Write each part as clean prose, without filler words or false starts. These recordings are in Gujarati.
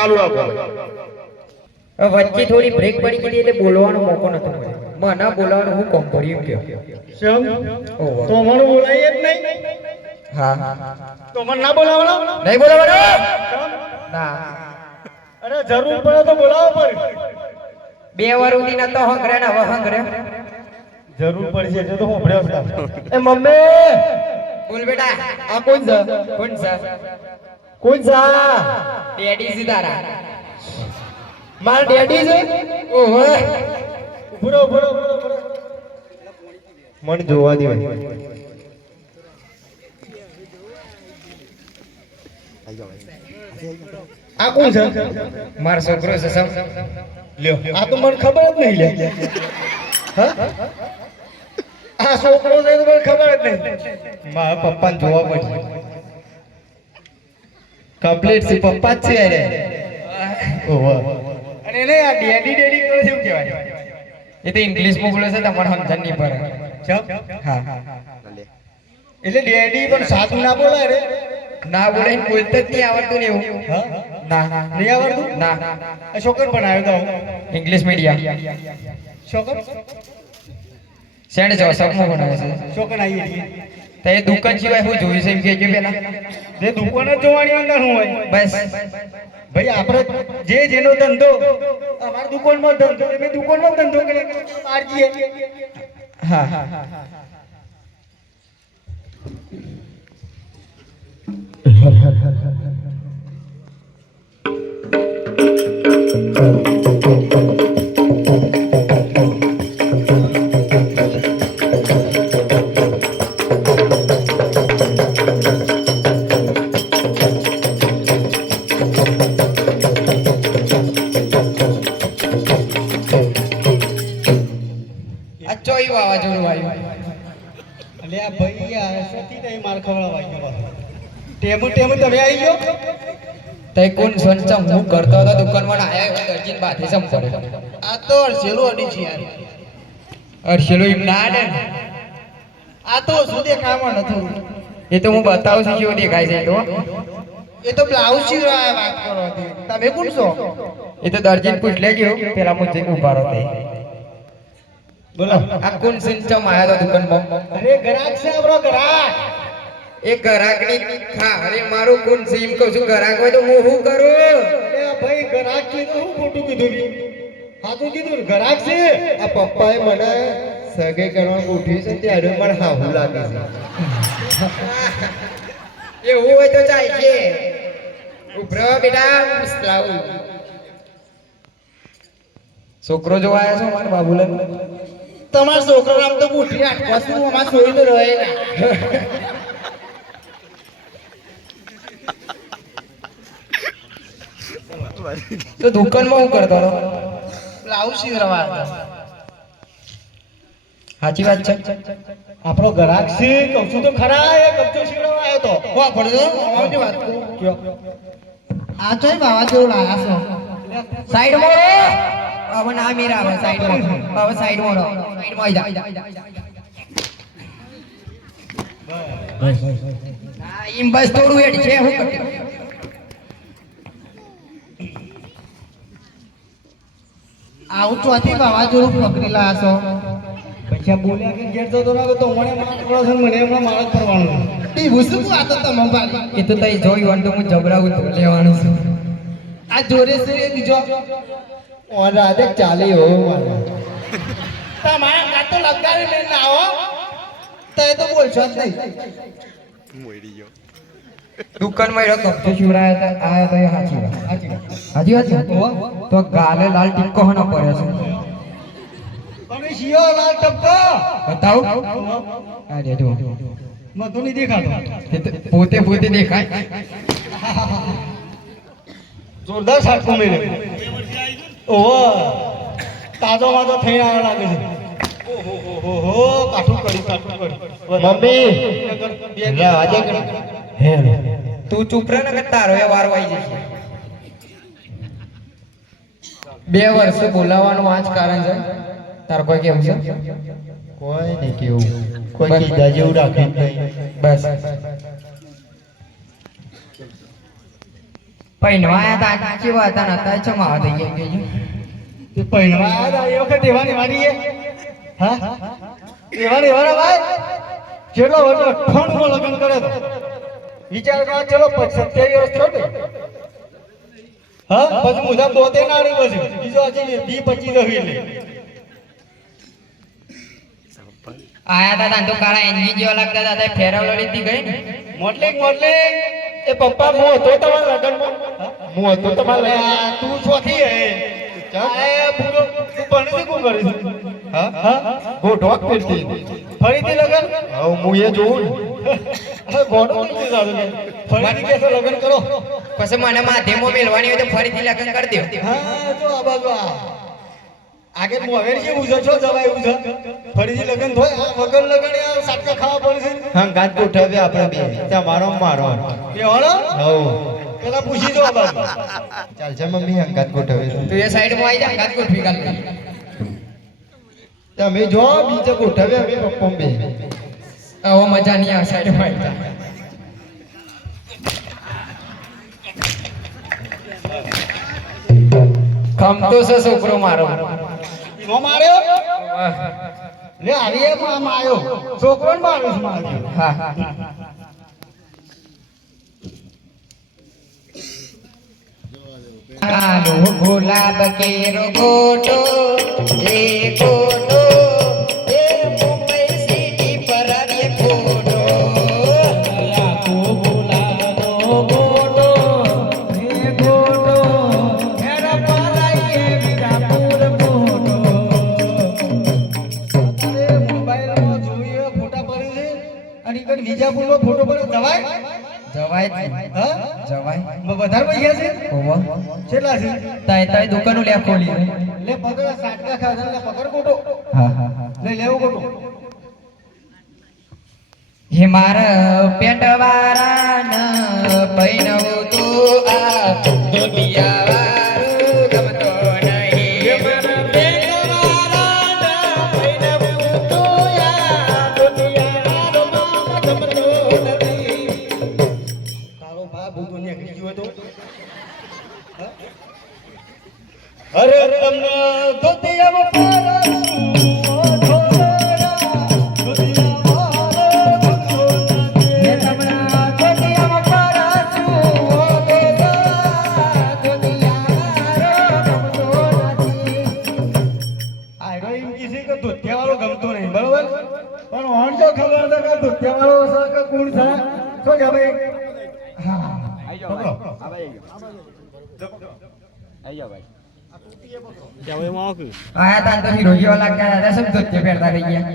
ચાલુ રાખો વચ્ચે થોડી બ્રેક પડી ગઈ એટલે બોલવાનો મોકો નતો મળ્યો મને બોલવાનું હું કોમ પડ્યું કે શેમ તો મને બોલાય જ નહીં હા તો મને ના બોલાવવાનો નહીં બોલવાનો ના અરે જરૂર પડે તો બોલાવો પર 2 વાર ઉધી ના તો હંગરે ને હવે હંગરે જરૂર પડશે એટલે તો હું ભર્યો એ મમ્મી બોલ બેટા આ કોણ છે કોણ છે કોણ છે ડેડી સીતારા માર ડેડી છે ઓહો ઉભરો મન જોવા દે આ કોણ છે મારો છોકરો છે સમ લ્યો આ તો મને ખબર જ નહીં લે હા આ છોકરો છે તો મને ખબર જ નહીં મારા પપ્પાને જોવા પડશે કમ્પ્લીટ છે પપ્પા જ છે અરે ઓહો અને એને આ ડેડી કરે છે એવું કહેવાય એ તો ઇંગ્લિશ માં બોલે છે તમારે સમજણ નહીં પડે હા એટલે ડેડી પણ સાદું ના બોલાય રે ના બોલે બોલતા જ નહીં આવડતું ને એવું ના નહીં આવડતું ના આ છોકર બનાવ્યો તો ઇંગ્લિશ મીડિયમ છોકર સેન્ટ જોસફમાં ભણાવે છે છોકર આવી તો એ દુકાન સિવાય હું જોયું છે એમ કહેજો પેલા જે દુકાન જ જોવાની અંદર શું હોય બસ ભાઈ આપણે જે જેનો ધંધો અમાર દુકાનમાં ધંધો મેં દુકાનમાં ધંધો કરે બહાર જઈએ હા ચોઈ વાવાઝોડું આવ્યું એટલે આ ભાઈ આ સતી નહીં માર ખવડાવવા ગયો ટેમુ તમે આવી ગયો તઈ કોણ સંચમ હું કરતો હતો દુકાનમાં આયા દરજીન બાથે સમ પડે આ તો અરસેલો અડી છે યાર અરશેલો એમ ના ને આ તો શું દેખામાં નથી એ તો હું બતાવું છું કેવું દેખાય છે તો એ તો બ્લાઉઝ સીવડાય વાત કરો તમે કોણ છો એ તો દરજીન પૂછ લેજો પેલા મુજે ઉભા રહો તે બોલો આ કોણ સંચમ આયા તો દુકાનમાં અરે ગ્રાહક છે આપણો ગ્રાહક એ ગ્રાહકની ખા અરે મારું કોણ છે એમ કહું છું ગ્રાહક હોય તો હું શું કરું અરે ભાઈ ગ્રાહક કીધું હું ખોટું કીધું સાચું કીધું ગ્રાહક છે આ પપ્પાએ મને સગે કરવાનું ઉઠ્યું છે ત્યારે મને હાહુ લાગે છે એવું હોય તો ચાલ છે ઉભરો બેટા મુસ્લાઉ છોકરો જોવા આવ્યા છો મારા બાબુલાલ તમારા છોકરો આમ તો બુઠી આટવા શું અમાર છોડી તો રહે ના તો દુકાનમાં હું કરતો હતો બ્લાઉઝ સીવડાવવા સાચી વાત છે આપણો ગ્રાહક છે કહું છું તો ખરા એ કબજો સીવડાવવા આવ્યો તો વાહ પડજો આવજે વાત કયો આ ચોય બાવા જેવું લાયા છો સાઈડ મોડો હવે ના મેરા હવે સાઈડ મોડો હવે સાઈડ મોડો સાઈડ માં આવી જા હા ઈમ બસ થોડું હેડ છે હું કરતો આવું ચોથી બાવા જેવું પકડી લાયા છો પછી બોલ્યા કે ઘેર જતો ના તો મને માર પડો છે મને હમણાં માર જ કરવાનું એ ભૂસું આ તો તમે ભાઈ એ તો તઈ જોયું તો હું જબરાવું તો લેવાનું છું આ જોરે છે બીજો ઓન રાતે ચાલી હો મારે તમારા ગાતો લગાડી લઈને ના આવો તો એ તો બોલશો જ નહીં મોઈડી ગયો દુકાનમાં એનો કપચો શિવરાયા હતા આયા તો હાજી વાત તો ગાલે લાલ ટીકો હનો પડ્યો છે તમે શિયો લાલ ટપકો બતાવ આ દે જો મધુ નહીં દેખાતો પોતે દેખાય જોરદાર સાટકો મેરે ઓહો તાજો માજો થઈને આવ્યો લાગે છે ઓહો કાઠું કરી મમ્મી આજે હે તું ચૂપ રહે ને કે તારો એ વારો આવી જશે 2 વર્ષે બોલાવવાનું આ જ કારણ છે તાર કોઈ કેમ છે કોઈ નહીં કેવું કોઈ કીધા જેવું રાખે નહીં બસ પૈણવાયા તા કેવા હતા ને અત્યારે ચમ આવા થઈ ગયા કેજો તે પહેરવા આવ્યા હતા, એ વખત એવાની વારી એ હા એવાની વારા ભાઈ કેટલો વર્ષ 98 માં લગ્ન કર્યો તો વિચાર કરો ચલો 27 વર્ષ થયો ને હા પછી મુજા પોતે ના રહી પછી બીજો આજે 25 રહી લે આયા તા તાન તો કાળા એન્જિન જેવા લાગતા હતા તે ફેરવલો લીધી ગઈ ને મોટલિંગ એ પપ્પા મો હતો તમારા લગ્નમાં મો હતો તમારા તું છોથી હે એ પૂરો તું ભણી કો કરી હા હા ગોઠવાક પેટી ફરીથી લગન હવે હું એ જોઉં હવે ગોડો થઈ ગયો ફરીથી કેસો લગન કરો પછી મને માધ્યમો મેલવાની હોય તો ફરીથી લગ્ન કરી દો હા જો આ બાજુ આગે મોવેર છે ઉજો છો જવાય ઉજો ફરીથી લગન થાય આ વગર લગન આ સાટકા ખાવા પડશે હા ગાત ગોઠવે આપણે બે ત્યાં મારો કે હોળો હવ પેલા પૂછી જો આ બાજુ ચાલશે મમ્મી હંગાત ગોઠવે તું એ સાઈડ માં આવી જા ગાત ગોઠવી કાલ તમે જો બીજે ગોઠવે અમે પપ્પા બે આવો મજા નહીં આ સાઈડ માં આવી જા ખમતો છે છોકરો મારો નો માર્યો લે આવી એ માં આવ્યો છોકરો ને માર્યો છે માર્યો હા આલો ગુલાબ કેરો ગોટો એ ગોટો એ મુંબઈ સિટી પર આવે ફોટો આખો ગુલાબનો ગોટો એ ગોટો મેરા પાલાઈએ વીરાપુર ફોટો અરે મોબાઈલમાં જોઈએ ફોટા પડી છે અને કઈ વિજાપુરમાં ફોટો પડે જવાય જવાય હા જવાય વધારે પૈસા છે ઓવા કેટલા છે તાય દુકાનો લે ખોલી લે પકડ સાટકા ખાધા લે પકડ કોટો હા લે લેવો કોટો હે મારા પેટ વાળાન પૈણવું તું આ દુનિયા વાળું ગમતો નહીં હે મારા પેટ વાળાન પૈણવું તું આ દુનિયા વાળું ગમતો નહીં તારો બાપ ભૂતો નીકળી ગયો તો અરે તમને ધોતિયામાં પારસું ઓ ધોરા ધોતિયામાં હે તમના દુનિયામાં પારસું ઓ દેવા દુનિયા ગમતો નથી આયરો એમ કીધી કે ધોતિયાવાળો ગમતો નહીં બરોબર પણ ઓન તો ખબર છે કે ધોતિયાવાળો છે કે કોણ છે શું કે ભાઈ હા પકડો આયા તા તો હીરો જેવા લાગતા હતા સબ ધોતિયા પહેરતા થઈ ગયા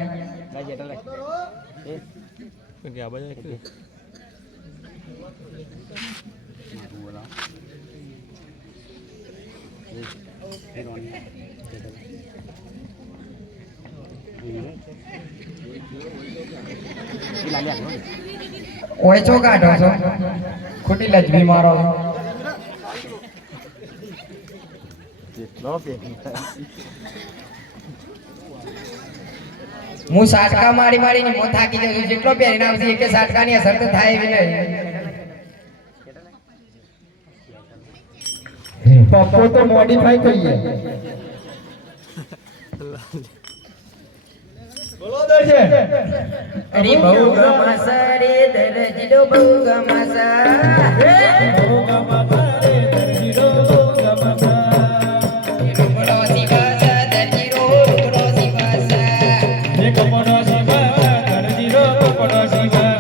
ઓય ચો કાઢો છો ખોટી લજવી મારો હું સાટકા મારી મારીને મો થાકી જાઉં છું જેટલો પહેરીને આવશે એકે સાટકાની અસર તો થાય એવી નહીં પપ્પો તો મોડિફાઈ કહીએ બોલો દર્શન અરે બહુ ગમાસા રે દરજીડો બહુ ગમાસા બહુ ગમાસા રે દરજીડો બહુ ગમાસા રૂપડો શિવાસા દરજીડો રૂપડો શિવાસા કમનો શિવા દરજીરો કમનો શિવા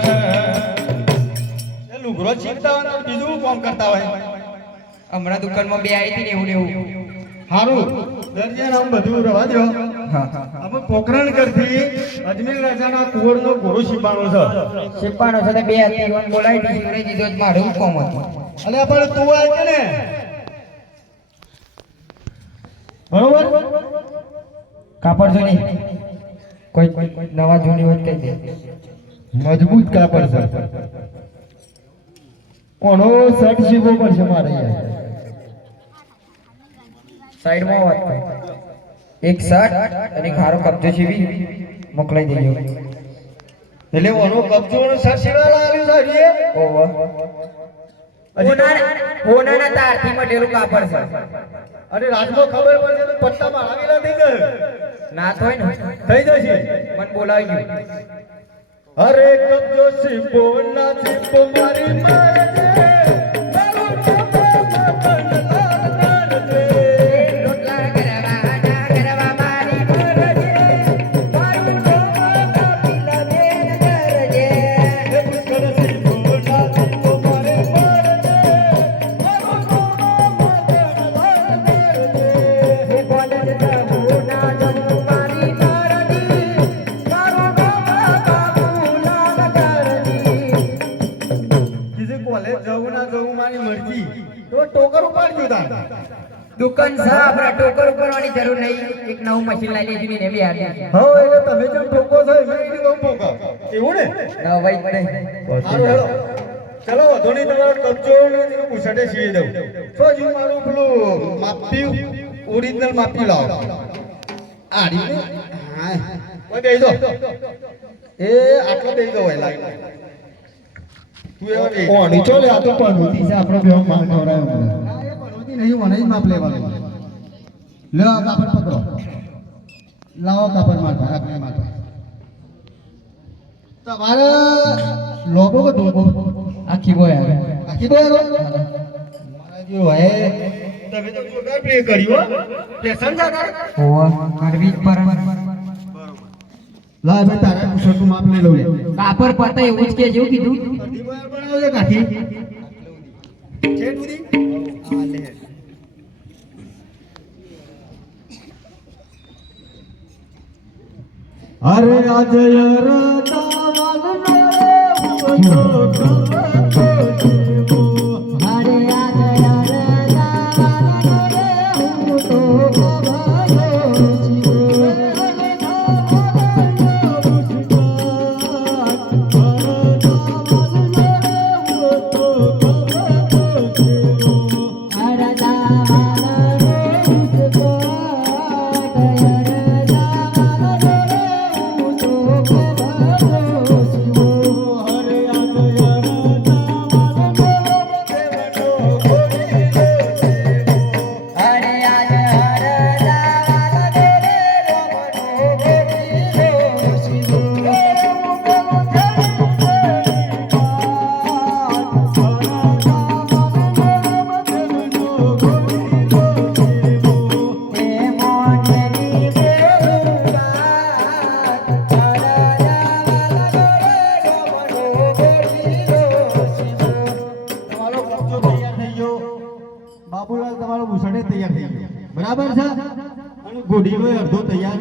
એ લુગરો ચીકતા હોય તો બીજું કામ કરતા હોય હમણાં દુકાનમાં બે આવી હતી ને એવું લેવું હારું દરજીયા નામ બધું રવા દો અમે પોખરણ કરતી અજમેર રાજાના કુંવરનો ઘોડો શીપાણો છે શિપાણો છે બે હતી વન બોલાવી દીધી દીધો જ મારું કોમ હતું અલે પણ તું આય કે ને બરોબર કાપડ જો નહીં કોઈ નવા જૂની હોય કહી દે મજબૂત કાપડ છે કોનો શર્ટ સીવો પડશે મારે યાર સાઈડમાં વાત કર એક શર્ટ અને ખારો કબજો સીવી મોકલાઈ દેજો એટલે ઓનો કબજો નો સર સેવા લાવ્યો છે ઓવર હોનાના તારથી મટેલું કાપડ છે. અરે રાજમાં ખબર પડશે તો પટ્ટા મારાવેલા થઈ જાય. ના થોય ને થઈ જશે. મને બોલાવી ગયું. અરે કબજો સિપો ના સિપો મારી મારે રોટલા કરવા મારી મરજે, મારું ઢોમાં પીલા બેન કરજે. એ બોલે છે જમવું ના જમવું મારી મરજી, મારું ઢોમાં બાબુલાલ કરજી. કીધું કોલેજ જવું ના જવું મારી મરજી. તો ટોકર ઉપાડજો તાર. દુકાન છે આપણે ટોકર ઉપરવાની જરૂર નહીં. એક નવું મશીન લઈ લેજો ને બી હાલ હો એટલે તમે જેમ ટોકો છો એમ એની બહુ ટોકા. એવું ને? નવાઈ જ નહીં. સારું હેડો. ચલો વધુ નહીં તમારો કબજો ને તેનું બુશર્ટે સીવી દઉં. તો જો મારું પેલું માપી ઓરિજિનલ માપી લાવો. આડી ને? હા. ઓય બેહી દો. એ આટલો બેહી દો હોય લાઈન. તું એવા બેહી. ઓણી ચો લે આ તો પનોતી છે આપણો બેવ માલ ખવરાયો મને. એ પનોતી નહીં મને જ માપ લેવાનું. લે આ કાપડ પકડો. લાવો કાપડ મારતા આપણે મારતા. તમારે લોબો કે ડોબો? આખી બોય આવે. આખી બોય મારા જે હોય તમે તો જોરદાર પ્લે કર્યું હો. પેશન છે તારે? ઓવા કરવી જ પર. લા ભાઈ તારા બુશર્ટનું માપ લઈ લઉં લે. કાપડ પતા એવું જ કે જેવું કીધું. અડધી બોય બનાવજે કાઠી. છે દૂધી? હા લે. અરે રાજય બાબુલાલ તમારો બુશર્ટ તૈયાર થઈ ગયો બરાબર છે અને ઘોડીનો અડધો તૈયાર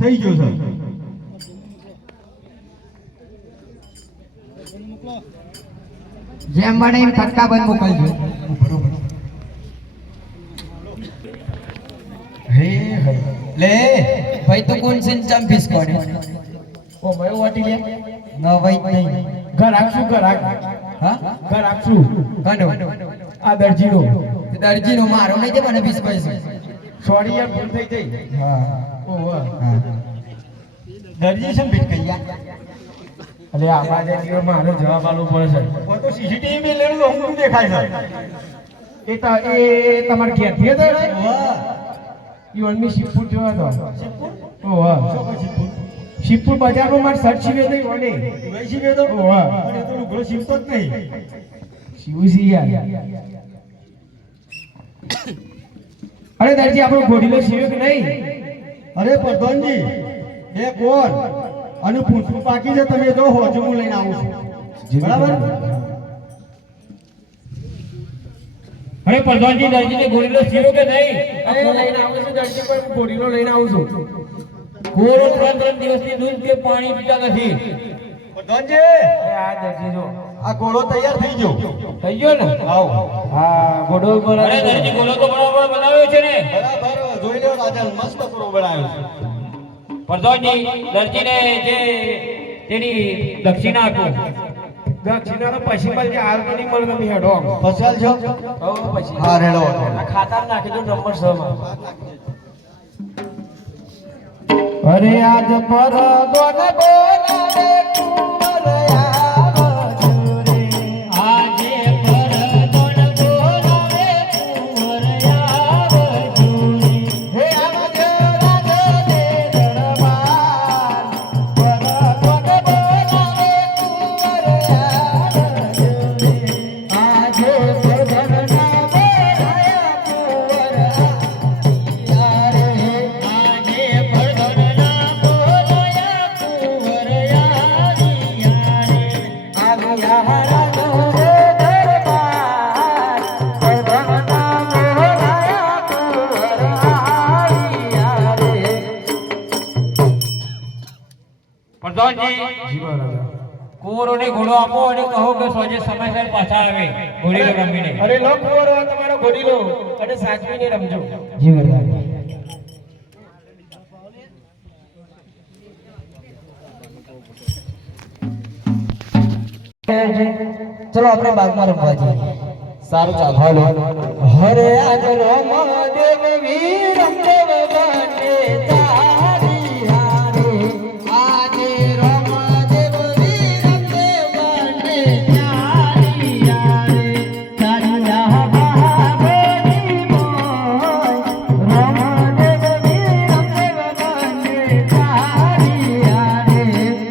થઈ ગયો છે. જેમ બને એમ ફટકા બંધ મોકલજો. હે હે લે ભાઈ તો કોણ સિન ચમ ફીસ કરે. ઓ ભાઈ વાટી લે નવાઈ જ નહીં. ઘર આપશું ઘર આપ હા ઘર આપશું કાંડો આ દરજીનો દરજીનો મારો નહીં તે મને ફીસ પૈસા. સોરી યાર ભૂલ થઈ ગઈ. હા ઓ વાહ હા દરજી છે ભીટ કૈયા અરે આવા જે મારો જવાબ આલવો પડે છે. ઓ તો સીસીટીવી મે લેણું હું દેખાય છે. એ તમાર ઘેર થી હતો રે વાહ ઈ ઓનમી શિવપુર જોવા તો શિવપુર ઓ વાહ શિવપુર બજારમાં માર સર્ચ સીવે દઈ ઓને તું સીવે તો ઓ વાહ અને તો લુગડો સીવતો જ નહીં શિવસી યાર. અરે દરજી આપણો ઘોડીલો સીવ્યો કે નહીં? અરે પ્રધાનજી એ કોણ અને પૂછવું બાકી છે તમે જો હોજ હું લઈને આવું છું બરાબર. અરે પ્રધાનજી દરજીને ઘોડીનો સીરો કે નહીં? લઈને આવું છું દરજી પર ઘોડીનો લઈને આવું છું. ઘોડો 3 દિવસથી દૂધ કે પાણી પીતા નથી. પ્રધાનજી આ દરજી જો આ ઘોડો તૈયાર થઈ ગયો. થઈ ગયો ને? આવ હા ઘોડો ઉપર. અરે દરજી ઘોડો તો બરાબર બનાવ્યો છે ને? બરાબર જોઈ લો રાજા મસ્ત ઘોડો બનાવ્યો છે. પ્રધાનજી દરજીને જે તેની દક્ષિણા આપો. દક્ષિણાનો પછી મળજે હાલ તો નહીં મળે તમે હેડો ફસાલ છો પછી હા રેડો આ ખાતા નાખી દો નંબર 6 માં. અરે આજ પર દોન બોલાવે કુંવર આવજો રે. આજે પર દોન પ્રધાનજી જી મહારાજા કુંવરોને ઘોડો આપો અને કહો કે સોજે સમયસર પાછા આવે ઘોડીલો રમીને. અરે લો કુંવરો તમારો ઘોડીલો અને સાચવીને રમજો. જી મહારાજા ચલો આપણે બાગમાં રમવા જઈએ. સારું ચાલો. હાલો. હરે આજ રામદેવ વીર રામદેવ બને તારી હારે. આજે રામદેવ વીર રામદેવ બને તારી હારે. તારી રાહ બહાવેલી મોય. રામદેવ વીર રામદેવ બને તારી હારે.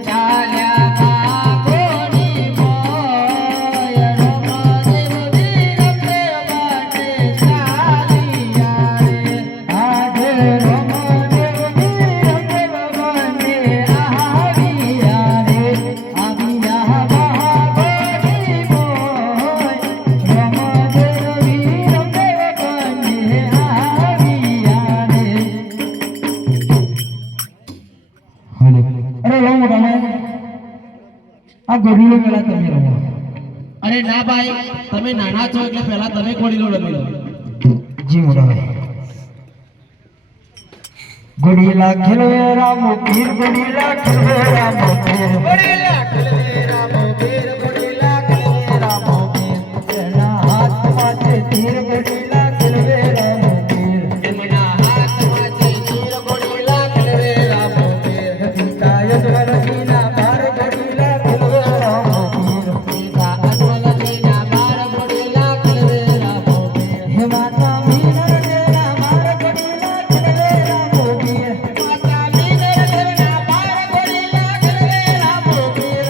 ચાલ્યા બાગોની મોય. રામદેવ વીર રામદેવ બને તારી હારે. આજે રામદેવ વીર રામદેવ બને આવી હારે. આવી રાહ બહાવેલી મોય. રામદેવ વીર રામદેવ બને આવી હારે. અરે લો મોટા આ ગોરીલો પેલા તમે રમો. અરે ના ભાઈ, તમે નાના છો એટલે પહેલા તમે ઘોડીલો રમી લો. જી મોટા ભાઈ. ગોરીલા ખેલવે રામો પીર, ગોરીલા ખેલવે રામો પીર, ગોરીલા ખેલવે રામો પીર, ગોરીલા ખેલવે રામો પીર. એના હાથમાં છે તીર, ગોરીલા ખેલવે રામો પીર. એમના હાથમાં છે તીર, ગોરીલા ખેલવે રામો પીર. પિતા યજ્ઞના બાર, ગોરીલા ખેલવે રામો પીર. પિતા અજ્ઞના બાર, ગોરીલા ખેલવે રામો પીર. હે માતા મીનળના બાર, ગોરીલા ખેલવે રામો પીર. માતા મીનળના બાર, ગોરીલા ખેલવે રામો પીર.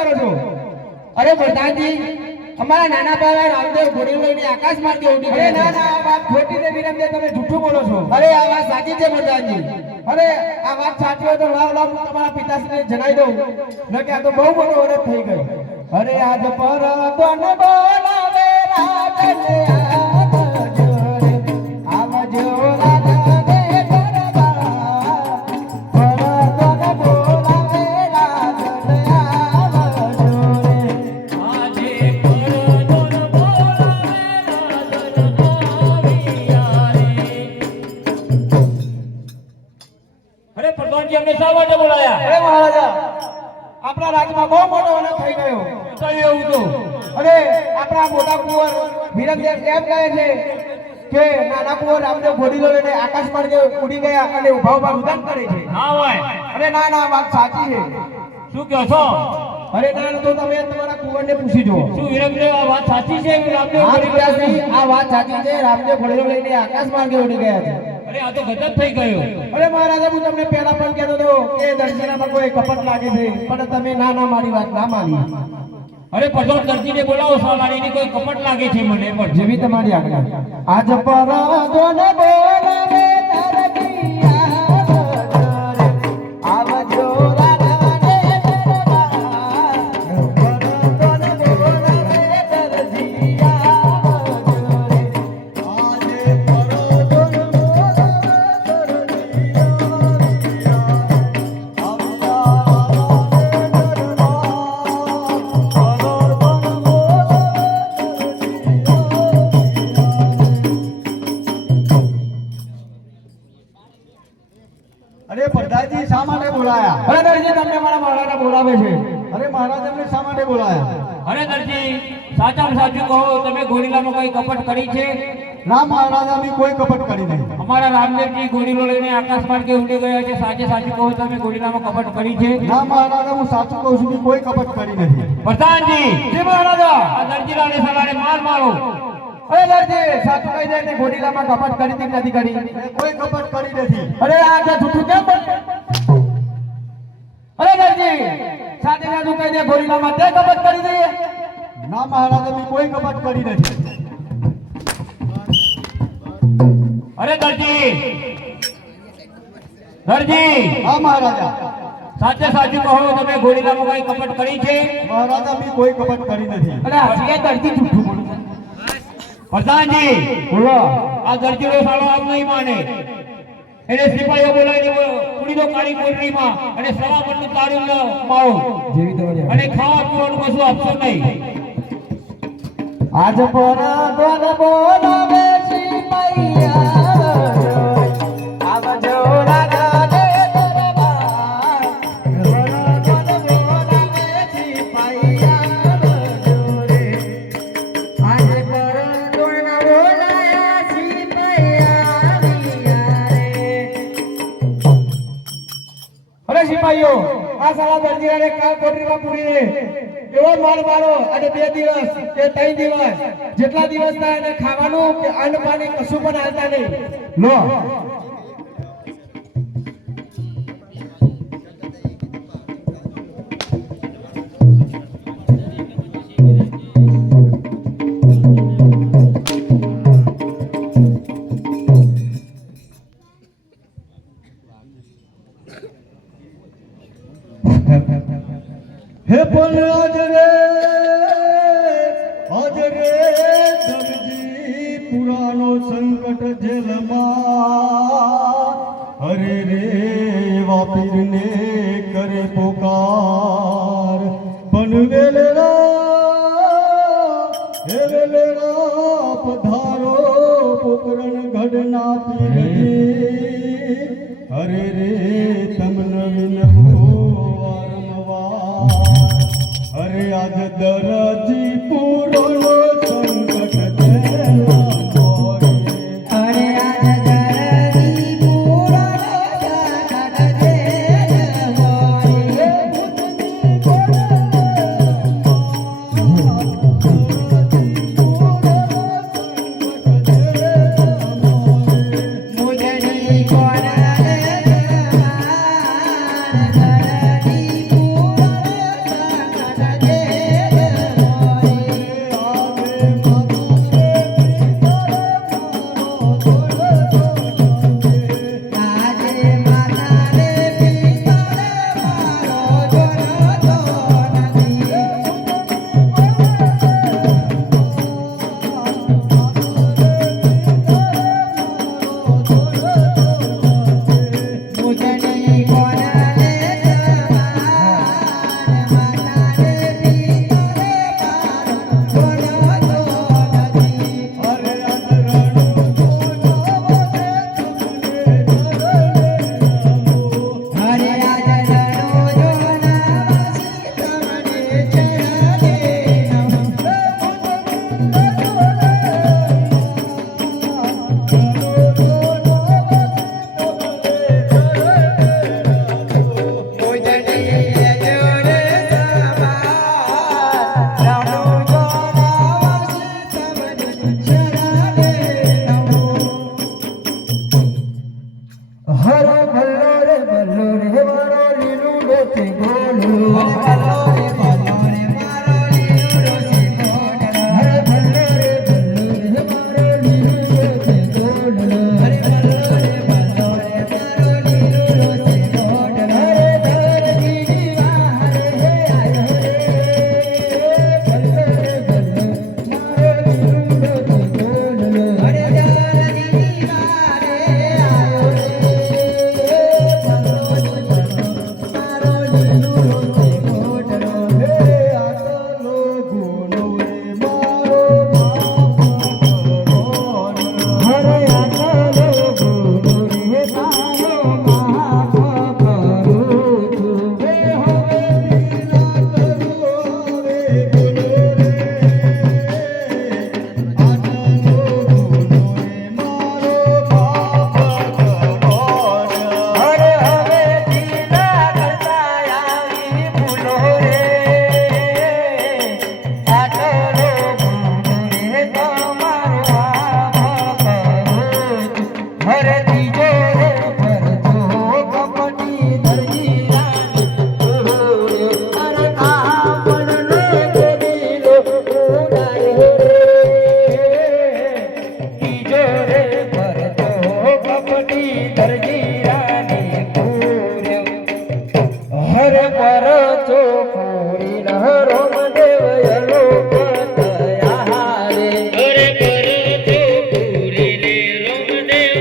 કરો છો? અરે પ્રધાનજી, અમારા નાના ભાઈ રામદેવ ઘોડી લઈને આકાશ માર્ગે ઉડી ગયા. ના ના, આ વાત ખોટી છે વિરમદેવ, તમે જૂઠું બોલો છો. અરે આ વાત સાચી છે પ્રધાનજી. અરે આ વાત સાચી હોય તો લાવ લાવ હું તમારા પિતાશ્રીને જણાવી દઉં, ન કે આ તો બહુ મોટો વરસ થઈ ગયો. અરે આજ પર કોણ બોલાવે રાજને આવજો રાજા દે ગરબા, પર કોણ બોલાવે રાજને આવજો રે. આજે પરદોન બોલાવે રાજન આવ્યા રે. અરે પ્રધાનજી, અમને શા માટે બોલાયા? અરે મહારાજા, આપણા રાજમાં બહુ મોટો વરસ થઈ ગયો. કયું એવું તો? અરે આપણા મોટા કુંવર વિરમદેવ એમ કહે છે કે નાના કુંવર રામદેવ ઘોડીલો લઈને આકાશ માર્ગે ઉડી ગયા અને ઉભા ઉભા રુદન કરે છે. ના હોય. અરે ના ના, વાત સાચી છે. શું કહો છો? અરે ના ના, તો તમે તમારા કુંવરને પૂછી જુઓ. શું વિરમદેવ આ વાત સાચી છે કે રામદેવ હા ઘોડી પિતાશ્રી, આ વાત સાચી છે. રામદેવ ઘોડીલો લઈને આકાશ માર્ગે ઉડી ગયા છે. અરે આ તો ગજબ થઈ ગયો. અરે મહારાજા, હું તમને પહેલા પણ કહેતો હતો કે દર્શનામાં કોઈ કપટ લાગે છે, પણ તમે ના ના મારી વાત ના માની. અરે પ્રધાન દરજીને બોલાવો, સાલાડીની કોઈ કપટ લાગે છે મને પણ. જેવી તમારી આજ્ઞા. આજ પર જોને બોલાવે દરજી આવજો રાજા દે ગરબા, પર જોને બોલાવે દરજી આવજો રે. આજે પર જોને બોલાવે દરજી અરે પ્રધાનજી શા માટે બોલાયા? અરે દરજી, તમને મારા મહારાજા બોલાવે છે. અરે મહારાજ અમને શા માટે બોલાયા? અરે દરજી, સાચામાં સાચું કહો, તમે ગોરીલામાં કોઈ કપટ કરી છે? ના મહારાજ, અમે કોઈ કપટ કરી નહીં. અમારા રામદેવજી ગોરીલો લઈને આકાશ માર્ગે ઉડી ગયા છે. સાચે સાચું કહો, તમે ગોરીલામાં કપટ કરી છે? ના મહારાજ, હું સાચું કહું છું કે કોઈ કપટ કરી નથી. પ્રધાનજી, જી મહારાજા. આ દરજીલાને સાલાડે માર મારો. અરે દરજી, સાચું કહી દે ને ઘોડીલામાં કપટ કરી હતી કે નથી કરી? કોઈ કપટ કરી નથી. અરે આ જે જૂઠું કેમ બોલે? અરે દરજી, સાચે સાચું કહી દે, ઘોડીલામાં તે કપટ કરી દઈએ. ના મહારાજ, અમે કોઈ કપટ કરી નથી. અરે દરજી, દરજી, હા મહારાજા. સાચે સાચું કહો, તમે ગોરીલામાં કોઈ કપટ કરી છે? મહારાજ, અમે કોઈ કપટ કરી નથી. અરે આજે દરજી જૂઠું બોલે છે. પ્રધાનજી, બોલો. આ દરજીનો સાલો આમ નહીં માને. એને સિપાહીઓ બોલાવીને કુડીનો કાળી કોટરીમાં અને સવા મણનું તાળું મારો જેવી તમારી અને ખાવા પીવાનું કશું આપશો નહીં. આજ પર કોણ બોલાવે સિપાહીયા, આવજો રાજા દે ગરબા, કોણ બોલાવે સિપાહીયા, આવજો રે. આજ પર કોણ બોલાયા સિપાહીયા, આવ્યા રે. અરે સિપાહીઓ, આ સાલા દરજીયાને કાળ કોટરીમાં પૂરીને એવો માર મારો અને 2 દિવસ કે 3 દિવસ જેટલા દિવસ થાય એને ખાવાનું કે અન્ન પાણી કશું પણ આવતા નહીં. લો હે પણ આજ રે દરજી પુરાનો સંકટ જેલમાં, હરે રે વાપીરને કરે પોકાર, પણ વેલેરા પધારો પોકરણ ઘડના પીરજી, હરે રે તમને વિનવો અરે આજ દરજી પૂરોનો સંકટ જેલમાં, અરે આજ દરજી પૂરાનો સંકટ જેલમાં, મુજડી કોણ દરજી પૂરાનો સંકટ બલ્લો રે મારો લીલું ડોસે ગોલો બલ્લો રે મારો લીલું ડોસે ગોલો હરે બલ્લો રે મારો લીલું ડોસે ગોલો હરે બલ્લો રે મારો લીલું ડોસે ગોલો હરે ધરતી દીવારે હે આયો રે બલ્લો રે મારો લીલું ડોસે ગોલો હરે ધરતી દીવારે આયો રે મારો લીલું ડોસે ગોલો હે આટલો ગુનો રે મારો બાપ ભગવાન હરે આટલો ગુનો રે તારો માફ કરું છું હે હવે વિના કરું રે ગુનો રે આટલો ગુનો રે મારો બાપ ભગવાન હરે હવે વિના કરતા આવી ભૂલો રે આટલો ગુનો રે તમારો આપ કરું છું હરે ત્રીજો રે ભરજો કપટી દરજી રાણી અરે કામણનો ગોરીલો ઉડાયો રે ત્રીજો રે ભરજો કપટી દરજી રાણી પૂર્યો હરે પરચો પૂરી લહરો દેવ યલો પતયા રે હરે પરચો પૂરી લે રોમદેવ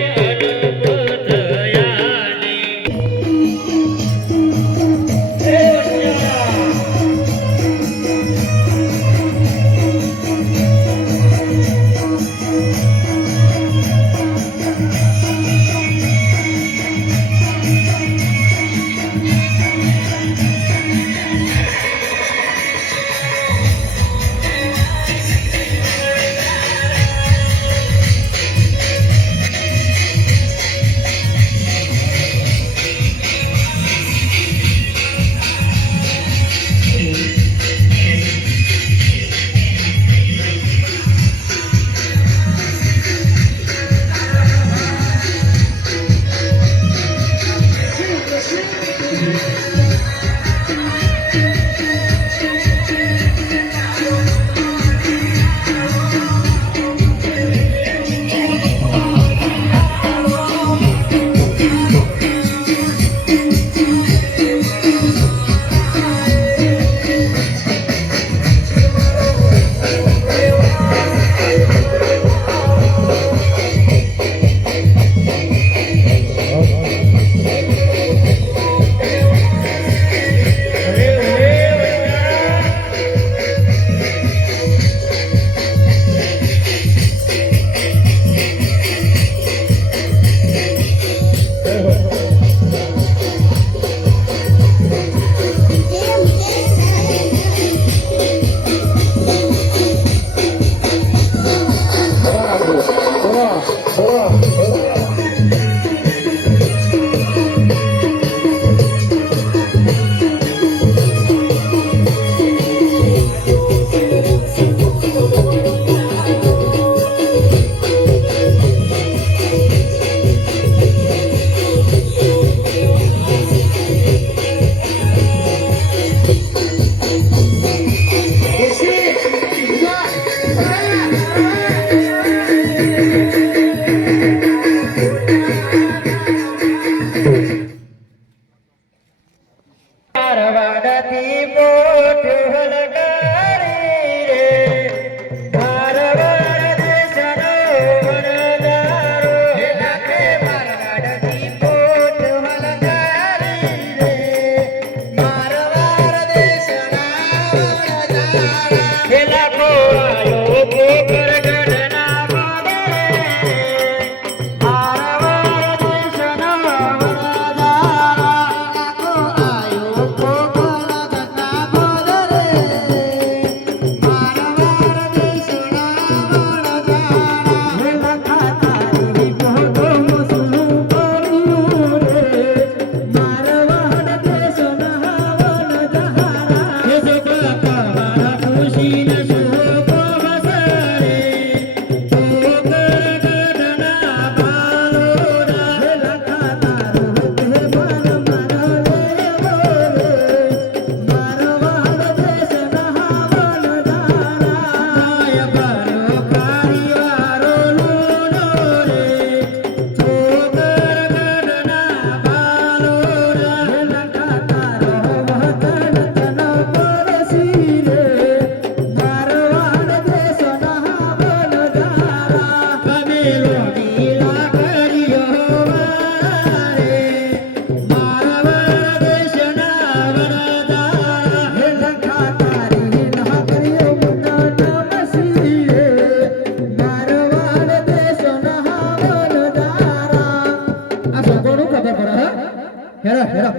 હેરો હેરો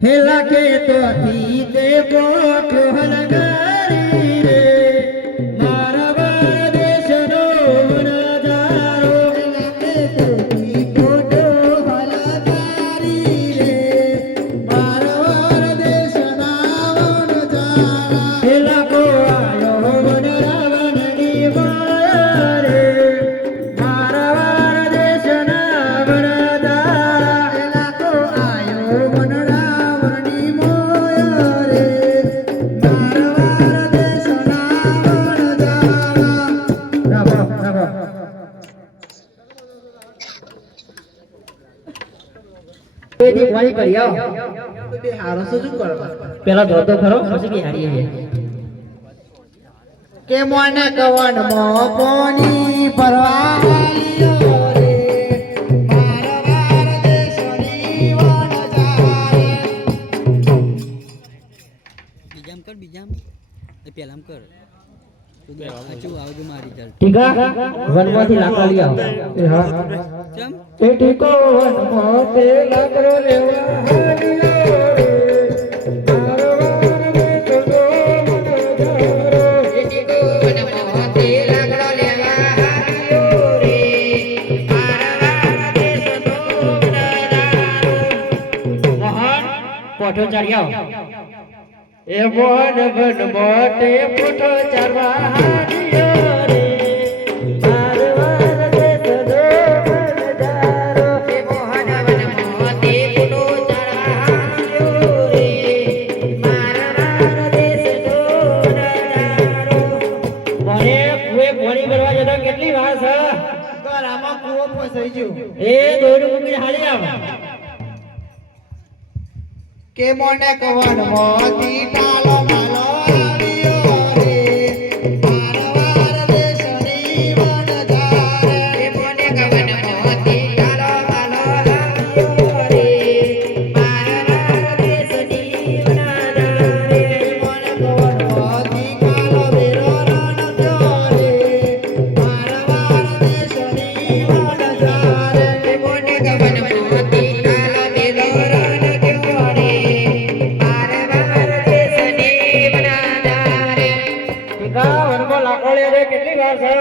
હેલા કે તો થી તે પોઠો હલગારી રે મારા વાર દેશનો નજારો હેલા કે તો થી પોઠો હલગારી રે મારા વાર દેશના નજારા હેલા કો આયો વન રાવણની માયા રે મારા વાર દેશના વનદારા હેલા કો આયો વન રાવણની મોયા રે મારા વાર દેશના વનદારા રાબો રાબો બેદી વાળી કરી આવો બે હારો શું કરો પેલા ધોતો ખરો પછી બિહારી કે મોને કવન મો પોની પરવાલીઓ રે મારા વાર દેશની વન જારે બીજામ કર બીજામ એ પહેલામ કર તું આવજો મારી ચાલ ટીકા વનમાંથી લાકડા લઈ આવો એ હા ચમ એ ટીકો વનમાંથી લાકડો લેવા હાલ્યો રે મારા વાર દેશનો વન જારે એ ટીકો વનમાંથી લાકડો લેવા હાલ્યો રે મારા વાર દેશનો વન જારે મોહન પોઠો ચડી આવો એ મોહન વન મોટે પોઠો ચારવા હાલ્યો રે મારા વાર દેશનો વન જારો એ મોહન વન મોટે પોઠો ચારવા હાલ્યો રે મારા વાર દેશનો વન જારો મને કુએ પાણી ભરવા જતા કેટલી વાર છે ગળામાં કૂવો ફસાઈ ગયો એ દોડું મૂકીને હાલી આવ કે મોને કવન મોતી ટાલો માલો આવ્યો રે મારા વાર દેશની વન જારે કે મોને કવન મોતી ટાલો માલો આવ્યો રે મારા વાર દેશની વન જારે મોને કવન મોતી કાલો બેરો રણ થયો રે મારા વાર દેશની વન જારે કે મોને કવન મોતી કાલો બેરો રણ થયો રે કેટલી વાર છે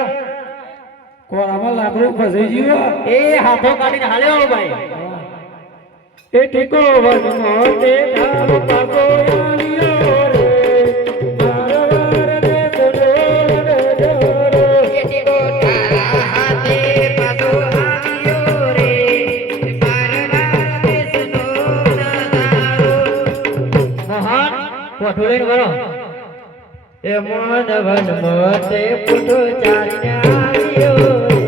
કોરામાં લાકડું ફસાઈ ગયું એ હાથો કાઢીને હાલ્યો ભાઈ એ ટીકો વનમો તે ધામ પાકો આવ્યો રે મારા વાર દેશનો વન જારો એ ટીકો તારા હાથે પાકો આવ્યો રે મારા વાર દેશનો વન જારો મોહન પોઠો લઈને વળો એ મોહન વન મોતે પુઠો ચારીને આવ્યો રે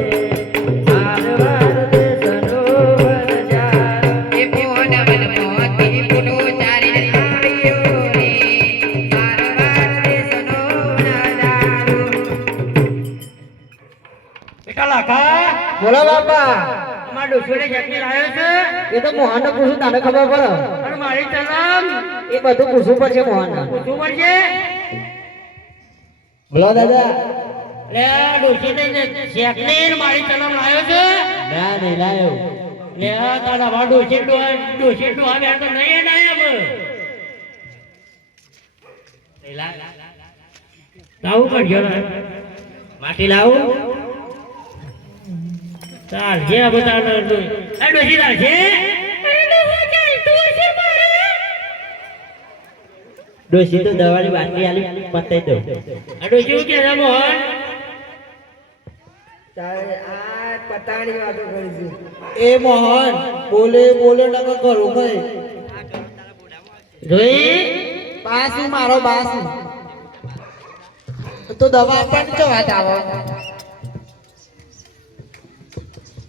મારા વાર દેશનો વન જારો એ મોહન વન મોતે પુઠો ચારીને આવ્યો રે મારા વાર દેશનો વન જારો બેટા લાખા બોલો બાપા અમાર ડોશીને ચટણી લાવ્યો છે એ તો મોહન ને પૂછું તને ખબર પડે અને મારી ચલામ એ બધું પૂછવું પડશે મોહન પૂછવું પડશે બોલો દાદા લે આ ડોશીને ચટણી ને મારી ચલામ લાવ્યો છે ના નહીં લાયો લે આ તારા વા ડોશી તો આ બેન તો નહીં લાયા લાવું કરજો ને માટી લાવું ચાલ જે બધા ડોશી ચાલશે ડોશી તો દવાની બાટલી આલી પતાઈ દો આ ડોશી શું કે છે મોહન એ મોહન બોલે બોલે નકર કરું કઈ જોઈ બાસુ મારો બાસુ તો દવા પણ જો વાત આવો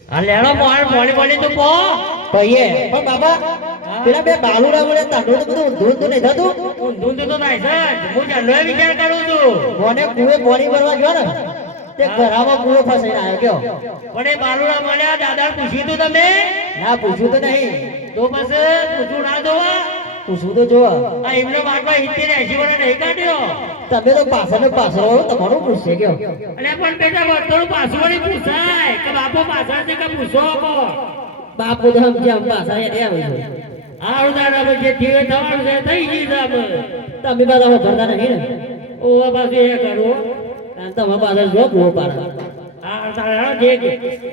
આ લેણો મોહન પાણી તો પો કહીએ પણ બાબા પેલા બે બાલુડા વડે તાંડો તો બધું ઊંધું ઊંધું નહીં થતું ઊંધું તો થાય છે હું ચાલો વિચાર કરું છું મને કુએ પાણી ભરવા ગયો ને તે ઘરામાં કુવો ફસાઈને આવ્યો કયો પણ એ બાલુડા મળ્યા દાદા પૂછ્યું તું તમે ના પૂછ્યું તો નહીં તો બસ પૂછું ના દો પૂછવું તો જો આ એમનો બાપા 70-80 વર્ષ નહીં કાઢ્યો તમે તો પાછળ પાછળ રહો તમારું પૂછશે કયો અને પણ બેટા બધું પાછું વળી પૂછાય કે બાપો પાછળ છે કે પૂછો બાપુ તો સમજ્યા પાછળ એને આવે છે આવતાના પછી ઠીક થવાનું છે થઈ ગઈ સાબ તમે બધા ભરતા નહીં ને ઓવા પાસે એ કરવો અને તમે પાછળ જો ગો પાર આવતાના જે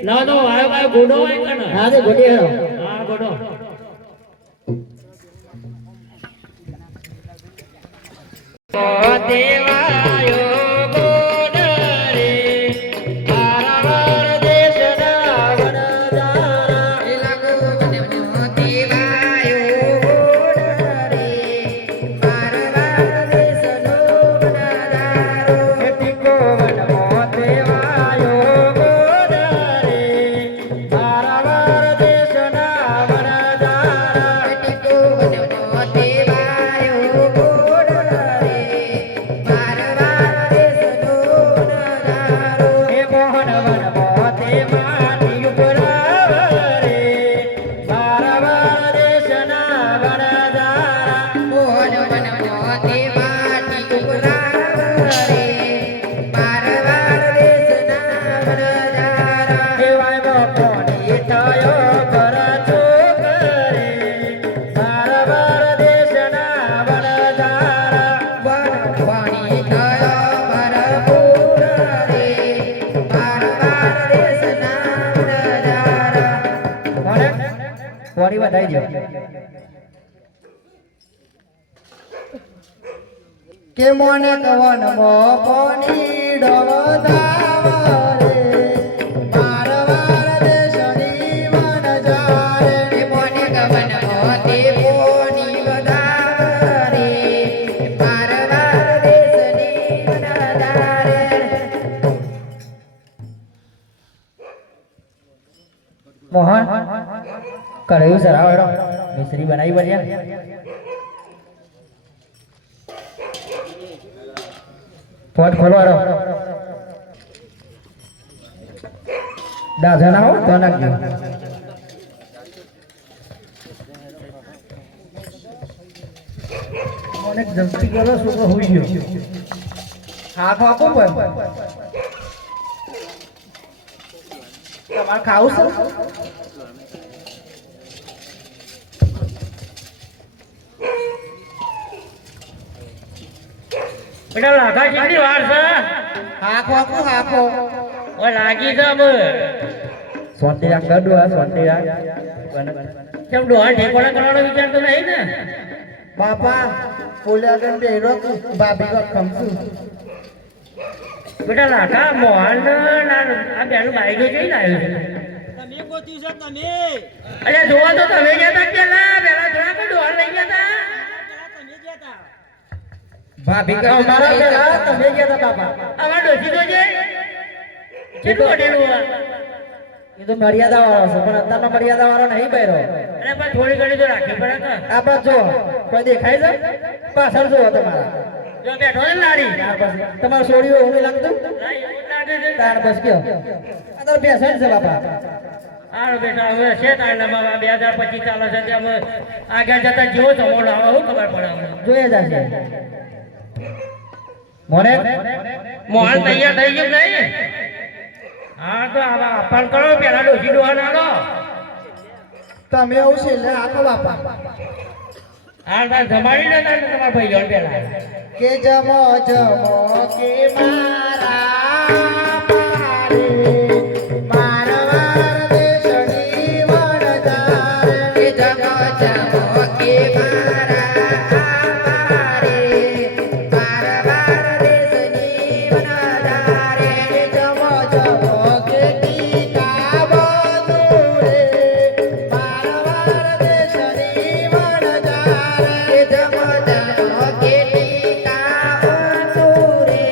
ના તો આયો ગોડો હોય કને હા તે ગોટી હેરો હા ગોડો દેવાયો ગોડ રે આરવર દેશના વનદારા લાગો મને દેવાયો ગોડ રે મારવાર દેશનો બનાદારો ટીકો વનમો દેવાયો ગોડ રે આરવર દેશના વનદારા ટીકો વનમો દેવાયો ગોડ રે મારવાર દેશનો બનાદારો હે મોહન વનમો દેવાની ઉપરાવ રે આરવર દેશના વનદારા મોહન વનમો દેવાની ઉપરાવ રે મારવાર દેશના બનાદારા દેવાય મોકોની થયો કર ચોકરે આરવર દેશના વનદારા વનવાણી થયો ભરપૂર રે મારવાર દેશના બનાદારા પોરી વધાઈ દો કે મોને કવન મો કોની ડવદાવ રે મારવાર દેશની વન જારે કે મોને કવન મો તે કોની બદાવ રે મારવાર દેશની વન જારે મોહન કરાયું સર આવો મિશ્રી બનાવી બઢિયા પોટ ખોલો આરો દાદા ના હો તો નાખજો મને જલ્દી કરો છોકરો હોઈ ગયો હાથ આપો પર તમારે ખાવું છે બેટા લાગા કેટલી વાર છે હાખો હાખો હાખો ઓ લાગી છે બ સોંતી રાખ કર દો સોંતી રાખ કેમ ડોહા ઠેકોણા કરવાનો વિચાર તો નહીં ને બાપા પોલ્યા ગન બેરો ભાભી કો ખમસુ બેટા લાગા મોહન ના આ બેનું બાઈક જઈ લાવ્યો છે તમે ગોત્યું છે તમે અરે જોવા તો તમે ગયા તા પેલા થોડા કોઈ ડોહા લઈ ગયા તા તમે ગયા હતા ભાભી કો અમારા પેલા તમે ગયા તા બાપા આવા ડોસી તો છે કેટલું અડેલું આ એ તો મર્યાદા વાળો છે પણ અત્યારનો મર્યાદા વાળો નહીં બહેરો અરે પણ થોડી ઘણી તો રાખવી પડે કે આ બાજુ જો કોઈ દેખાય છે પાછળ જુઓ તમારા જો બેઠો ને લારી ત્યાર પછી તમારે છોડીઓ હું નહીં લાગતું લાગે છે ત્યાર પછી કયો આ તાર બેસણ છે બાપા હાલો બેટા હવે છે તારના 2025 ચાલે છે તે અમે આગળ જતા જેવો સમોડ આવે શું ખબર પડે અમને જોઈએ જશે મોરે મોહન તૈયાર થઈ ગયું નહીં હા તો આવા અપણ કરો પેલા ડોસી ડોહા નાલો તમે આવું છે એટલે આખો બાપા હા તાર જમાડી ને તાર તમારા ભાઈ જોડ પેલા કે જમો જમો કે મારા પારે મારવાર દેશની વનદાર કે જમો જમો કે મારા પારે મારવાર દેશની વનદાર કે જમો જમો કે ટીકા બનુરે મારવાર દેશની વનદાર કે જમો જમો કે ટીકા બનુરે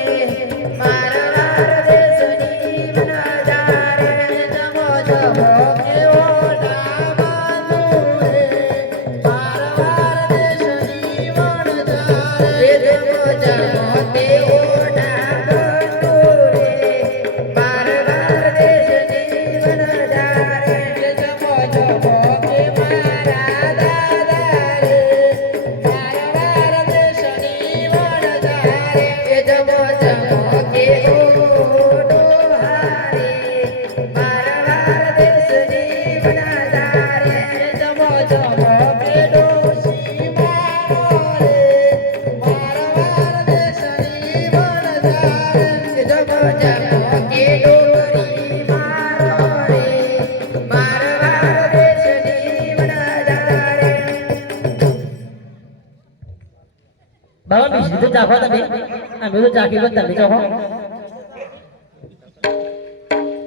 હવે મિશ્રી તો ચાખો તમે અમે તો ચાખી પણ તમે ચાખો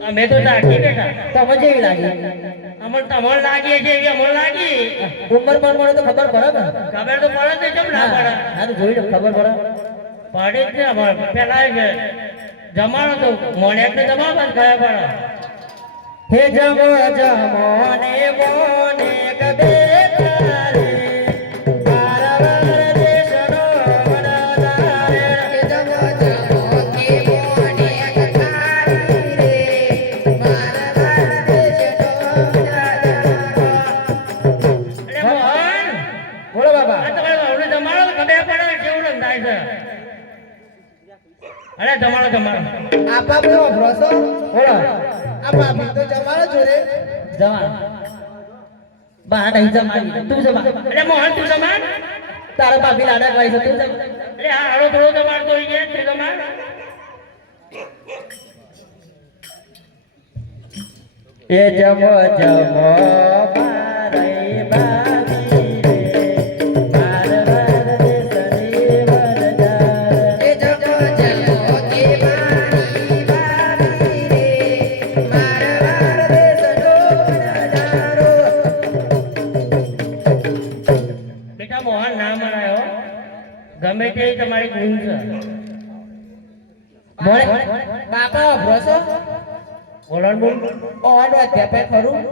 અમે તો ચાખી બેટા તમે જેવી લાગી અમર તમને લાગી છે એવી અમને લાગી ઉંમર પર મળે તો ખબર પડે ને ખબર તો પડે છે કેમ ના પડે હા તો જોઈ લો ખબર પડે પડે જ ને અમારે પેલા છે જમાનો તો મોણેક ને જમા બંધ થયા પડે હે જમો જમો ને મોને કબે તારે મારા દેશનો વરદારે હે જમો જમો કે મોને કતારી રે મારા દેશનો વરદારે અરે મોહન બોલો બાબા આ તમારે વહુને જમાડો તો ખબર પડે કેવું રંધાય છે અરે જમાડો આપા બહુ અભરોસો બોલો આ ભાભી તો જમાડો જોડે જમા બા નહીં જમાડી તું જમા અરે મોહન તું જમાડ તારા ભાભી લાડા કરી છે તું જમા અરે હા હારો થોડો જમાડતો હોય છે તું જમાડ એ જમો જમો મારે ભાભી રે માર માર દેશની વરદાર એ જમો જમો કે મારી ભાભી રે માર માર દેશનો વરદારો બેટા મોહન ના મનાયો ગમે તે તમારી ગુણ છે મોરે બાપા અભરોસો બોલો ને બોલ ઓવાનો અધ્યાપક ખરું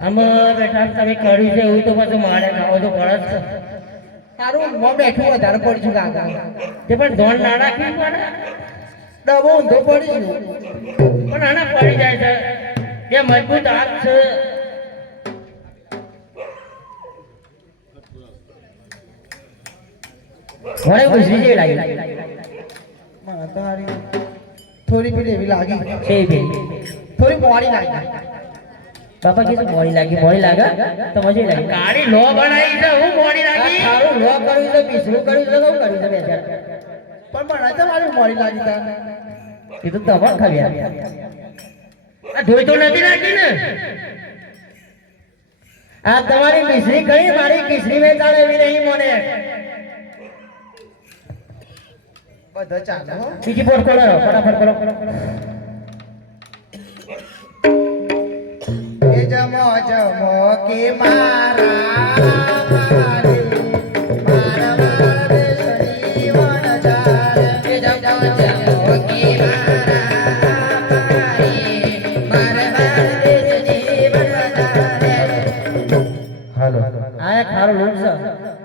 આમ બેટા તમે કર્યું છે એવું તો પાછું મારે ખાવો તો પડે જ છે તારું મો બેઠું વધારે પડીશું કાકા તે પણ ધોન ના રાખવી પડે ડબો ઊંધો પડીશું પણ આના પડી જાય છે એ મજબૂત હાથ છે મને ખુશી જેવી લાગી મને તો હારી થોડી પેલી એવી લાગી છે બેન થોડી મોડી લાગી બાપા કીધું મોડી લાગે તો મજા લાગી કાળી લો બનાવી છે હું મોડી લાગી તારું લો કર્યું છે બીસરું કર્યું છે કેવું કર્યું છે બેચાર પણ મને તો મારી મોડી લાગી તા કીધું તમાર ખાવ્યા આ ધોઈ તો નથી નાખી ને આ તમારી મિશ્રી કરી મારી કિસરી વેચાણ એવી નહીં મને બધો ચાલે હો બીજી પોટ કરો ફટાફટ કરો એ જમો જમો કે મારા દેશની વનજાર એ જમો જમો કે મારા દેશની વનજાર હાલો આ ખારો લોટ છે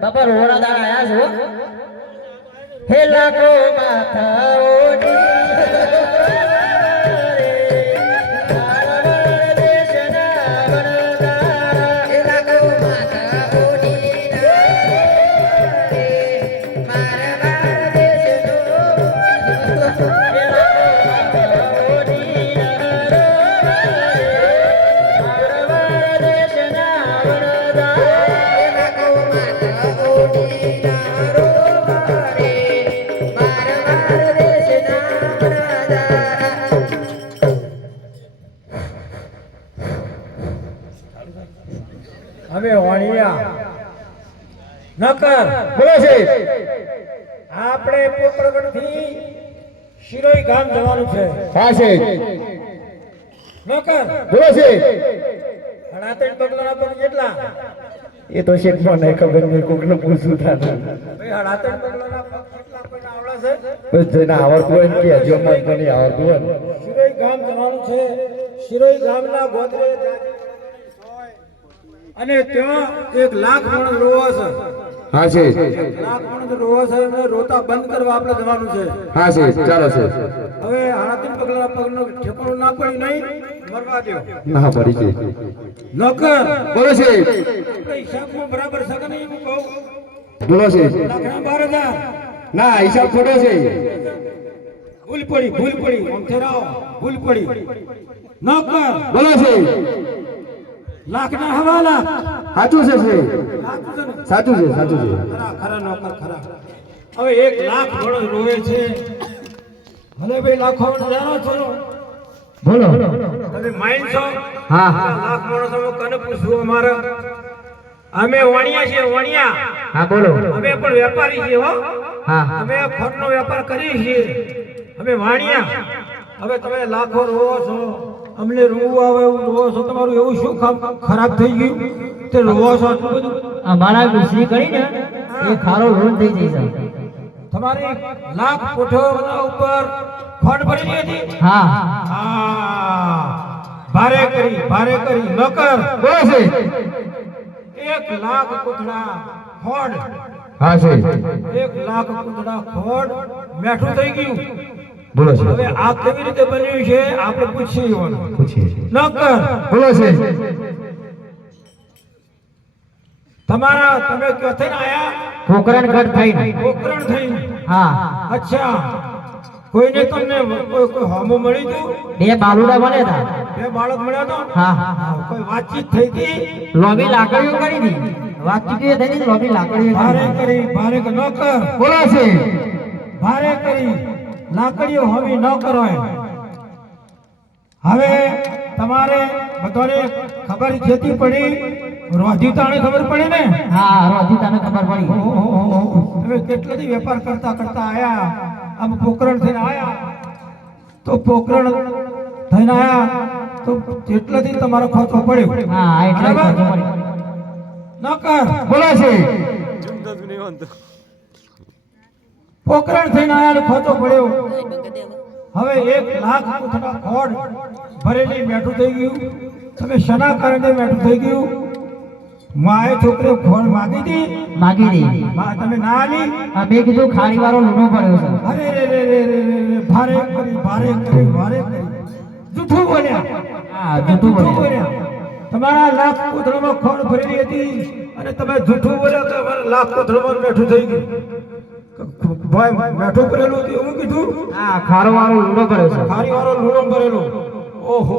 બાપા રોડા દાળ આયા છો હે લાખો માથાઓની હવે વાણિયા નકર બોલો છે આપણે પોપડગઢ થી શિરોઈ ગામ જવાનું છે હા છે નકર બોલો છે અડાતેડ પગલાના પગ કેટલા એ તો શેઠ મને ખબર નહીં કોકને પૂછું થાય ભાઈ અડાતેડ પગલાના પગ કેટલા કોઈને આવડે છે બસ જેને આવડતું હોય ને કે હજુ મને નહીં આવડતું હોય શિરોઈ ગામ જવાનું છે શિરોઈ ગામના ગોત્રે અને ત્યાં 1 લાખ માણસ રોવા છે હા છે 1 લાખ માણસ રોવા છે અને રોતા બંધ કરવા આપણે જવાનું છે હા છે ચાલો છે હવે અડાતેડ પગલાના પગનો ઠેકાણું ના પડી નહીં મરવા દો ના પડી છે નકર બોલો છે આપણે હિસાબમાં બરાબર છે કે નહીં હું કહું બોલો છે લાખના 12,000 ના હિસાબ ખોટો છે ભૂલ પડી આમ થરાવ ભૂલ પડી નકર બોલો છે લાખના હવાલા સાચું છે સાચું છે ખરા ખરા નોકર ખરા હવે 1 લાખ માણસ રોવે છે ભલે ભાઈ લાખો જાણો છો બોલો તમે માઇન છો હા લાખ માણસો કને પૂછવું અમારે અમે વણિયા છીએ વણિયા. હા બોલો. અમે પણ વેપારી છીએ હો. હા અમે ખોટનો વેપાર કરીએ છીએ. અમે વાણિયા. હવે તમે લાખો રોવો છો, અમને રોવું આવે એવું રોવો છો. તમારું એવું શું કામ ખરાબ થઈ ગયું તે રોવો છો આટલું બધું? અમારા મિશ્રી કરી ને એ ખારો લોન થઈ જશે. તમારી લાખ કોઠોના ઉપર ખોટ પડી હતી. હા હા, ભારે કરી નકર બોલો છે. 1 લાખ કોઠડા ખોડ. હા છે 1 લાખ કોઠડા ખોડ મેઠું થઈ ગયું. બોલો છે. હવે આ કેવી રીતે બન્યું છે આપણે પૂછીએ. પૂછીએ નકર બોલો છે. તમે ક્યાંથી આયા? પોકરણ કટ થઈને. પોકરણ થઈ. હા અચ્છા, કોઈને તમને કોઈ હોમો મળી ગયું? 2 બાલુડા બન્યા હતા. 2 બાળક મળ્યા તો? હા કોઈ વાતચીત થઈ હતી? લોબી લાકડીઓ કરી દી. વાતચીત એ થઈ ને લોબી લાકડીઓ ભારે કરી ન કર. બોલો છે. ભારે કરી લાકડીઓ હોમી ન કરાય. હવે તમારે બધાને ખબર ખેતી પડી, રોજી તાણે ખબર પડી ને? હા રોજી તને ખબર પડી. તમે કેટલાથી વેપાર કરતા આયા, આમ પોકરણ થઈને આયા તો પોકરણ થઈને આયા તો કેટલાથી તમારો ખર્ચો પડ્યો. હા એટલે બરાબર? ખર્ચો પડી. ન કર. બોલો છે. પોકરણ થઈને આયા ખર્ચો પડ્યો. બંધ કરી દે હવે. હવે 1 લાખ કોઠડા ખોડ ભરેલી મેઠું થઈ ગયું. તમે શના કારણે મેઠું થઈ ગયું? માએ છોકરીઓ ખોડ માગી હતી. માગી દી. તમે ના આલી. મેં કીધું ખાલી વાળો લૂનો પડ્યો છે. અરે રે ભારે કરી જૂઠું બોલ્યા. હા જૂઠું બોલ્યા. બોલ્યા. તમારા લાખ કોથળામાં ખોડ ભરેલી હતી અને તમે જૂઠું બોલ્યા કે અમારા લાખ કોથળામાં મેઠું થઈ ગયું. ભાઈ મેઠું ભરેલું હતું એવું કીધું? હા ખારો વાળો લૂનો પડ્યો છે. ખારી વાળો લૂણો ભરેલો. ઓહો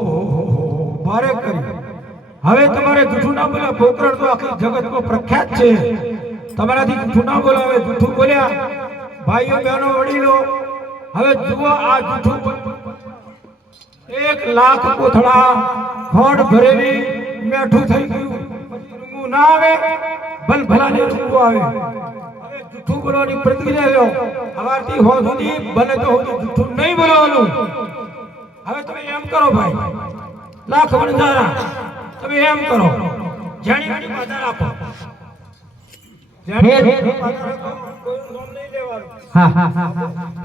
ભારે કરી. હવે તમારે જૂઠું ના બોલ્યા. પોકરણ તો આખી જગતમાં પ્રખ્યાત છે. તમારાથી જૂઠું ના બોલ્યા. હવે જૂઠું બોલ્યા. ભાઈઓ બહેનો વડીલો, હવે જુઓ આ જૂઠું. 1 લાખ કોથળા ખોડ ભરેલી મેઠું થઈ ગયું. રૂંગું ના આવે, ભલભલાને રૂંગું આવે. હવે જૂઠું બોલવાની પ્રતિક્રિયા લો. હવારથી હોદ સુધી બને તો જૂઠું નહીં બોલવાનું. હવે તમે એમ કરો ભાઈ, લાખ વણજારા તમે એમ કરો, જાણી જાણી બાધા રાખો. જાણી જાણી બાધા રાખો, કોઈનું નામ નહીં લેવાનું. હા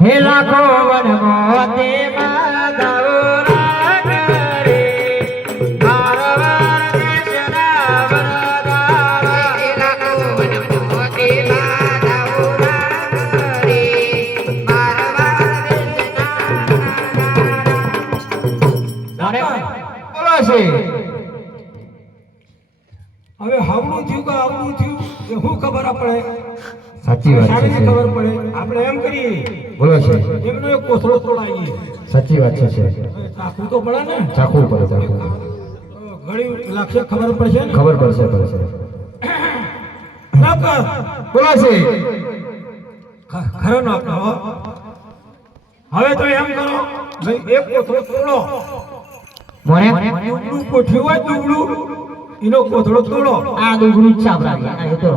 હે લાખો વનમો તેમાં દૌરા કરે. મારવાર દેશના વરદારા. હે લાખો વનમો તેમાં દૌરા કરે. મારવાર દેશના બોલો છે. હવે હાવડું થયું કે આવડું થયું એ શું ખબર આપણે? સાચી વાત સારી છે. ખબર પડે. આપણે એમ કરીએ, બોલો છે. એમનો એક કોથળો તોડાવીએ. સાચી વાત છે. ચાખવું તો પડે ને. ચાખવું પડે ચાખવું. ઘણી લાગશે ખબર પડશે ને. ખબર પડશે પડશે. ના કર. બોલો છે. ખરો ના કહો. હવે તો એમ કરો ભાઈ, એક કોથળો તોડો. મોરે દુબળું કોઠ્યું હોય દુબળું, એનો કોથળો તોડો. આ દુગડું ચાપરા એ તો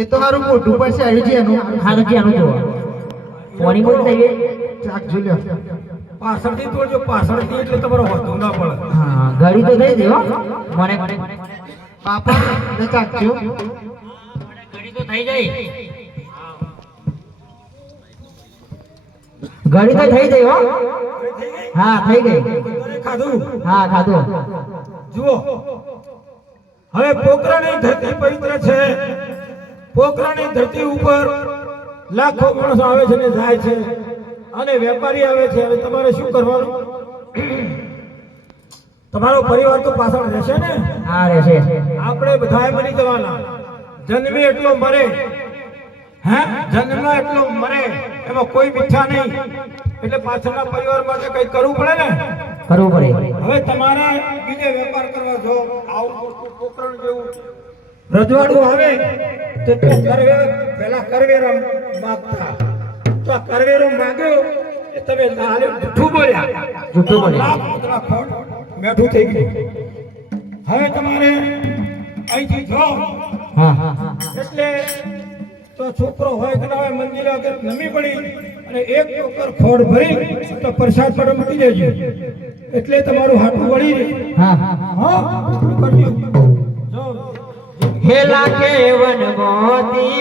એ તો મારું મોઢું પર છે આવી છે એનું. હા તો ક્યાંનું જો પોણી બોલ દઈએ. ચાક ઝૂલ્યો. પાછળથી તોડજો, પાછળથી એટલે તમારો હોતું ના પડે. હા ઘડી તો થઈ ગઈ હો. મને પાપા ને ચાકજો. ઘડી તો થઈ ગઈ. ઘડી તો થઈ ગઈ હો. હા થઈ ગઈ. ખાધું. હા ખાધું. જુઓ, હવે પોકરાની ધરતી પવિત્ર છે. પોકરાની ધરતી ઉપર લાખો માણસો આવે છે ને જાય છે, અને વેપારી આવે છે. હવે તમારે શું કરવાનું? તમારો પરિવાર તો પાછળ રહેશે ને. હા રહેશે. આપણે બધાએ મરી જવાના. જન્મે એટલો મરે. હે જન્મ એટલો મરે, એમાં કોઈ મીઠા નહીં. એટલે પાછળના પરિવાર માટે કંઈ કરવું પડે ને. કરવું પડે. હવે તમારે બીજે વેપાર કરવા જો આવું મોટું પોકરણ જેવું રજવાડું આવે તો પેલા કરવેરો માગતા. તો આ કરવેરો માગ્યો એ તમે જૂઠું બોલ્યા. જૂઠું બોલ્યા. લાખ કોથળા ખોડ મેઠું થઈ ગયું. હવે તમારે અહીંથી જાઓ. એટલે તો છોકરો હોય કે ના હોય મંદિરે અગર નમી પડી અને એક ટોકર ખોડ ભરી તો પ્રસાદ પર મૂકી દેજો. એટલે તમારું હાથું વળી રહે. હા કરજો. જાઓ. હે લાખે વન મોતી